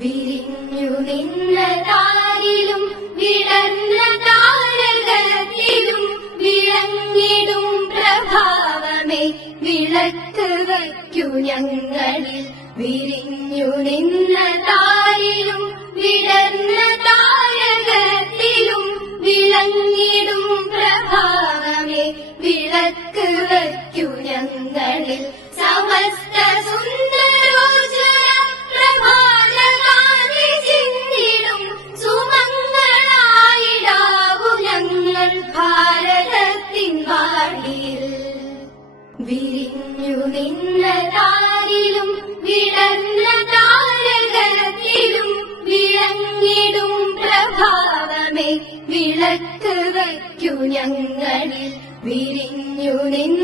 വിരിഞ്ഞു നിന്ന താരിലും വിടർന്ന താരകത്തിലും വിളങ്ങിടും പ്രഭാവമേ വിളക്ക് വയ്ക്കു ഞങ്ങളിൽ വിരിഞ്ഞു നിന്ന താരിലും വിടർന്ന താരകത്തിലും വിളങ്ങിടും പ്രഭാവമേ വിളക്ക് വയ്ക്കു ഞങ്ങളിൽ സമസ്ത ഭാരതത്തിൻ വാടിയിൽ വിരിഞ്ഞു നിന്ന താരിലും വിടർന്ന താരകലത്തിലും വിളങ്ങിടും പ്രഭാവമേ വിളക്ക് വയ്ക്കൂ ഞങ്ങളിൽ വിരിഞ്ഞു നിന്ന